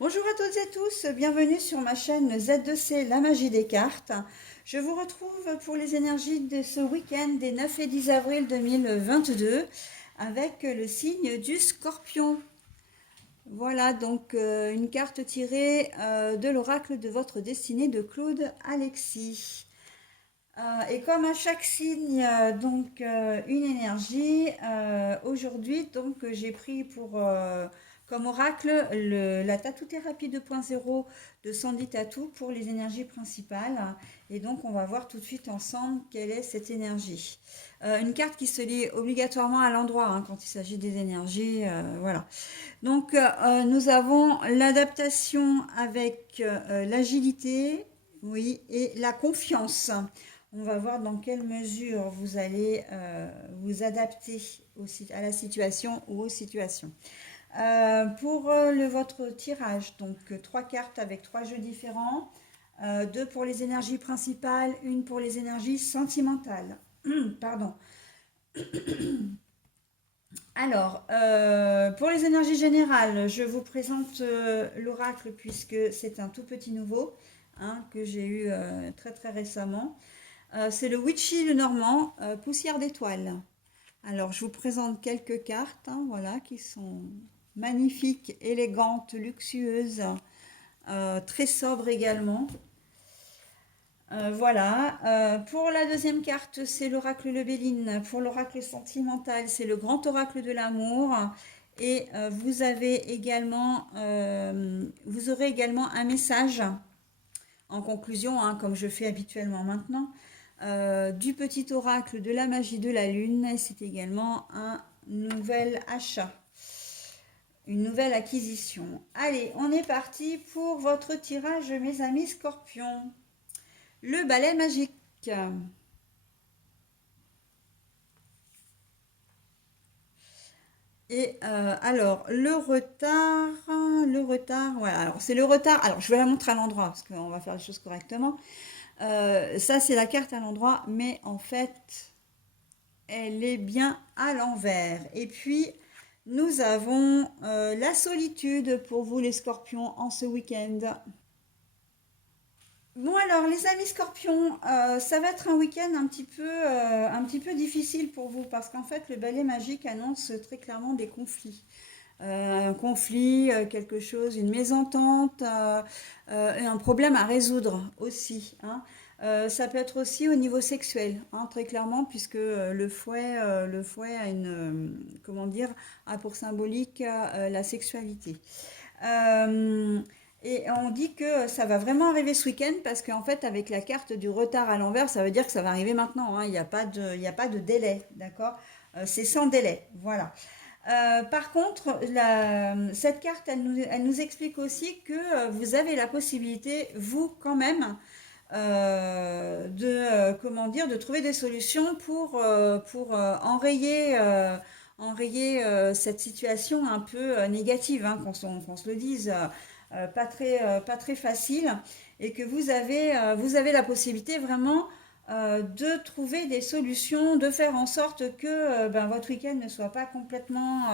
Bonjour à toutes et tous, bienvenue sur ma chaîne Z2C, la magie des cartes. Je vous retrouve pour les énergies de ce week-end des 9 et 10 avril 2022 avec le signe du Scorpion. Voilà donc une carte tirée de l'oracle de votre destinée de Claude Alexis. Et comme à chaque signe, une énergie. Aujourd'hui, donc j'ai pris comme oracle la Tatou-thérapie 2.0 de Sandy Tatou pour les énergies principales. Et donc, on va voir tout de suite ensemble quelle est cette énergie. Une carte qui se lie obligatoirement à l'endroit quand il s'agit des énergies. Voilà. Donc, nous avons l'adaptation avec l'agilité, oui, et la confiance. On va voir dans quelle mesure vous allez vous adapter à la situation ou aux situations. Pour votre tirage, donc trois cartes avec trois jeux différents, deux pour les énergies principales, une pour les énergies sentimentales. Pardon. Alors, pour les énergies générales, je vous présente l'oracle puisque c'est un tout petit nouveau que j'ai eu très très récemment. C'est le Witchy le Normand, poussière d'étoiles. Alors, je vous présente quelques cartes, voilà, qui sont magnifiques, élégantes, luxueuses, très sobres également. Voilà. Pour la deuxième carte, c'est l'oracle Le Béline. Pour l'oracle sentimental, c'est le grand oracle de l'amour. Et vous aurez également un message en conclusion, comme je fais habituellement maintenant, du petit oracle de la magie de la lune. C'est également un nouvel achat, une nouvelle acquisition. Allez, on est parti pour votre tirage, mes amis scorpions. Le balai magique. Et alors, voilà, alors c'est le retard, alors je vais la montrer à l'endroit, parce qu'on va faire les choses correctement. Ça, c'est la carte à l'endroit, mais en fait, elle est bien à l'envers. Et puis, nous avons la solitude pour vous, les scorpions, en ce week-end. Bon alors les amis scorpions, ça va être un week-end un petit peu difficile pour vous parce qu'en fait le balai magique annonce très clairement des conflits. Un conflit, quelque chose, une mésentente, un problème à résoudre aussi. Ça peut être aussi au niveau sexuel, très clairement, puisque le fouet a comment dire, a pour symbolique la sexualité. Euh, et on dit que ça va vraiment arriver ce week-end parce qu'en fait, avec la carte du retard à l'envers, ça veut dire que ça va arriver maintenant. Il n'y a il y a pas de délai, d'accord. C'est sans délai, voilà. Par contre, cette carte, elle nous explique aussi que vous avez la possibilité, vous quand même, comment dire, de trouver des solutions pour enrayer cette situation un peu négative, qu'on se le dise, pas très facile, et que vous avez la possibilité vraiment de trouver des solutions, de faire en sorte que votre week-end ne soit pas complètement,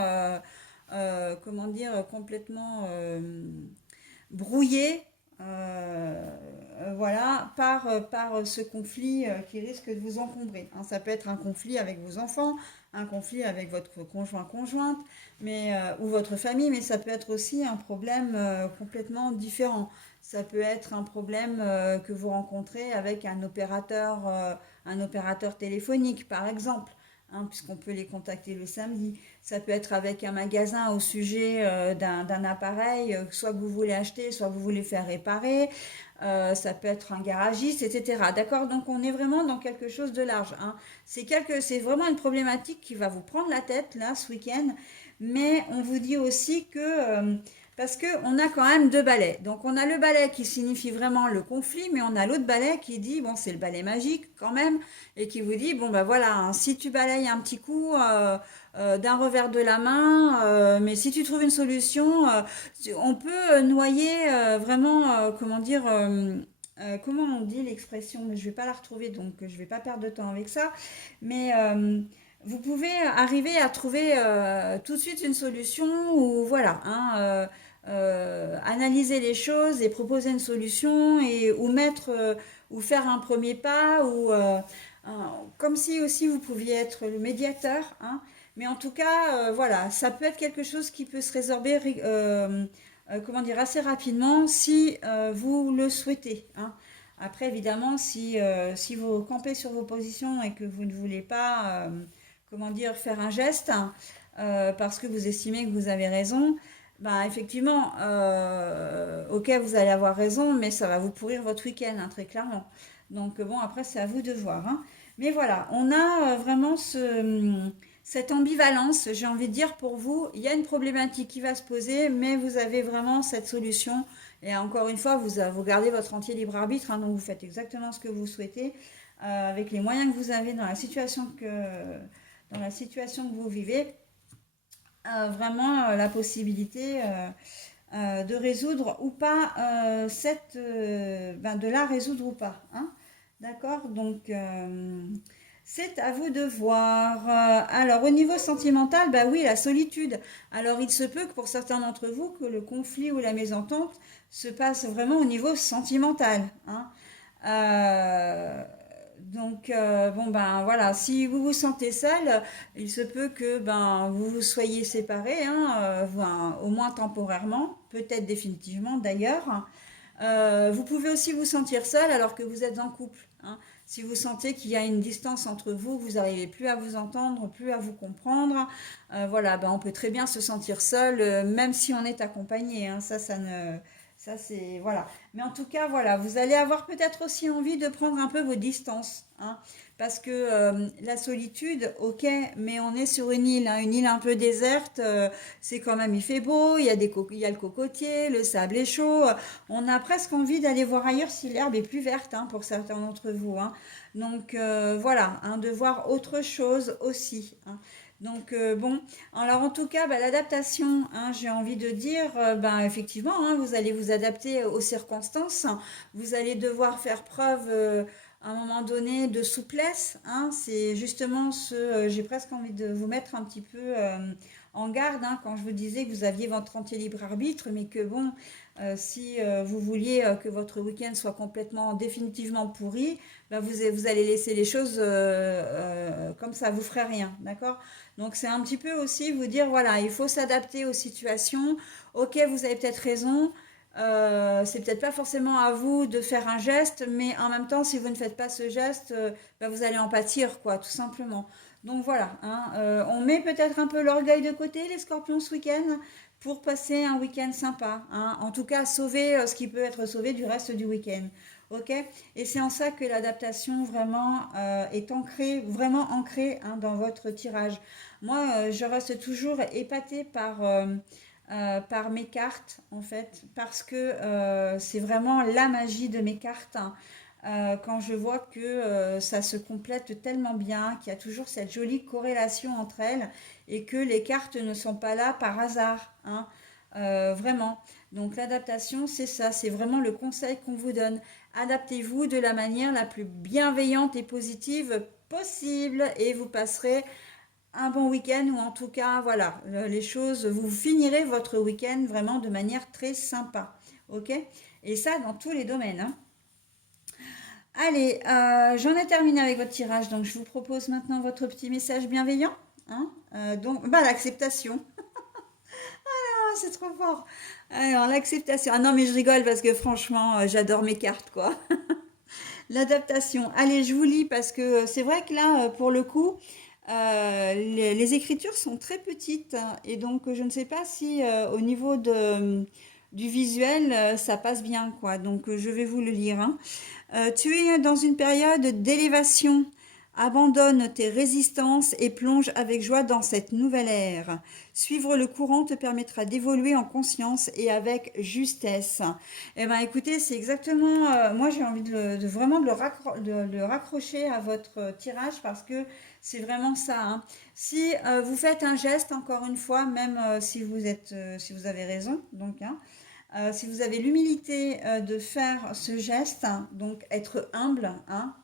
comment dire, complètement brouillé, voilà, par ce conflit qui risque de vous encombrer. Ça peut être un conflit avec vos enfants, un conflit avec votre conjointe, ou votre famille, mais ça peut être aussi un problème complètement différent. Ça peut être un problème que vous rencontrez avec un opérateur téléphonique, par exemple, puisqu'on peut les contacter le samedi. Ça peut être avec un magasin au sujet d'un appareil, soit que vous voulez acheter, soit que vous voulez faire réparer. Ça peut être un garagiste, etc. D'accord. Donc on est vraiment dans quelque chose de large. C'est vraiment une problématique qui va vous prendre la tête là ce week-end. Mais on vous dit aussi que parce que on a quand même deux balais. Donc on a le balai qui signifie vraiment le conflit, mais on a l'autre balai qui dit bon c'est le balai magique quand même et qui vous dit bon bah voilà si tu balayes un petit coup d'un revers de la main, mais si tu trouves une solution, on peut noyer vraiment comment dire. Comment on dit l'expression, mais je vais pas la retrouver, donc je vais pas perdre de temps avec ça. Mais vous pouvez arriver à trouver tout de suite une solution ou voilà. analyser les choses et proposer une solution ou mettre ou faire un premier pas comme si aussi vous pouviez être le médiateur, hein. Mais en tout cas, voilà, ça peut être quelque chose qui peut se résorber, comment dire, assez rapidement si vous le souhaitez, hein. Après, évidemment, si vous campez sur vos positions et que vous ne voulez pas, comment dire, faire un geste, hein, parce que vous estimez que vous avez raison, bah, effectivement, ok, vous allez avoir raison, mais ça va vous pourrir votre week-end, hein, très clairement. Donc, bon, après, c'est à vous de voir, hein. Mais voilà, on a vraiment cette ambivalence, j'ai envie de dire pour vous, il y a une problématique qui va se poser, mais vous avez vraiment cette solution. Et encore une fois, vous gardez votre entier libre arbitre, hein, donc vous faites exactement ce que vous souhaitez, avec les moyens que vous avez dans la situation que vous vivez, vraiment la possibilité de résoudre ou pas de la résoudre ou pas, hein. D'accord? Donc, c'est à vous de voir. Alors, au niveau sentimental, bah oui, la solitude. Alors, il se peut que pour certains d'entre vous, que le conflit ou la mésentente se passe vraiment au niveau sentimental, hein. Euh, bon, ben voilà, si vous vous sentez seul, il se peut que ben, vous vous soyez séparés, hein, au moins temporairement, peut-être définitivement d'ailleurs. Vous pouvez aussi vous sentir seul alors que vous êtes en couple, hein. Si vous sentez qu'il y a une distance entre vous, que vous n'arrivez plus à vous entendre, plus à vous comprendre, voilà, ben on peut très bien se sentir seul, même si on est accompagné, hein. Ça c'est voilà. Mais en tout cas, voilà, vous allez avoir peut-être aussi envie de prendre un peu vos distances, hein, parce que la solitude, ok, mais on est sur une île, hein, une île un peu déserte. C'est quand même, il fait beau, il y a le cocotier, le sable est chaud. On a presque envie d'aller voir ailleurs si l'herbe est plus verte, hein, pour certains d'entre vous, hein. Donc voilà, hein, de voir autre chose aussi, hein. Donc bon, alors en tout cas, bah, l'adaptation, hein, j'ai envie de dire, ben, effectivement, hein, vous allez vous adapter aux circonstances. Vous allez devoir faire preuve à un moment donné de souplesse, hein. C'est justement j'ai presque envie de vous mettre un petit peu en garde, hein, quand je vous disais que vous aviez votre entier libre arbitre, mais que bon, si vous vouliez que votre week-end soit complètement, définitivement pourri, ben vous allez laisser les choses comme ça, vous ferez rien, d'accord? Donc c'est un petit peu aussi vous dire, voilà, il faut s'adapter aux situations. Ok, vous avez peut-être raison. C'est peut-être pas forcément à vous de faire un geste, mais en même temps, si vous ne faites pas ce geste, ben, vous allez en pâtir, quoi, tout simplement. Donc voilà, hein, on met peut-être un peu l'orgueil de côté, les scorpions, ce week-end, pour passer un week-end sympa, hein. En tout cas, sauver ce qui peut être sauvé du reste du week-end. Ok? Et c'est en ça que l'adaptation vraiment est ancrée, vraiment ancrée, hein, dans votre tirage. Moi, je reste toujours épatée par mes cartes, en fait, parce que c'est vraiment la magie de mes cartes, hein. Quand je vois que ça se complète tellement bien, qu'il y a toujours cette jolie corrélation entre elles et que les cartes ne sont pas là par hasard, hein. Vraiment. Donc l'adaptation, c'est ça, c'est vraiment le conseil qu'on vous donne. Adaptez-vous de la manière la plus bienveillante et positive possible et vous passerez un bon week-end ou en tout cas, voilà, les choses, vous finirez votre week-end vraiment de manière très sympa. Ok? Et ça dans tous les domaines, hein. Allez, j'en ai terminé avec votre tirage, donc je vous propose maintenant votre petit message bienveillant, hein. Donc, bah, l'acceptation. Ah, c'est trop fort. Alors, l'acceptation. Ah non, mais je rigole parce que franchement, j'adore mes cartes, quoi. L'adaptation. Allez, je vous lis parce que c'est vrai que là, pour le coup, les écritures sont très petites, hein, et donc je ne sais pas si au niveau du visuel, ça passe bien, quoi. Donc je vais vous le lire, hein. Tu es dans une période d'élévation. Abandonne tes résistances et plonge avec joie dans cette nouvelle ère. Suivre le courant te permettra d'évoluer en conscience et avec justesse. Eh ben, écoutez, c'est exactement. Moi, j'ai envie vraiment de le raccrocher à votre tirage parce que c'est vraiment ça, hein. Si vous faites un geste, encore une fois, même si vous avez raison, donc, hein, si vous avez l'humilité de faire ce geste, hein, donc être humble, hein,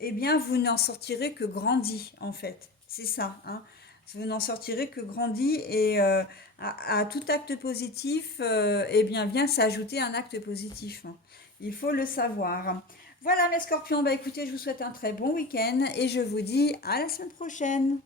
eh bien, vous n'en sortirez que grandi, en fait. C'est ça, hein. vous n'en sortirez que grandi et à tout acte positif, eh bien, vient s'ajouter un acte positif. Il faut le savoir. Voilà mes scorpions, bah écoutez, je vous souhaite un très bon week-end et je vous dis à la semaine prochaine.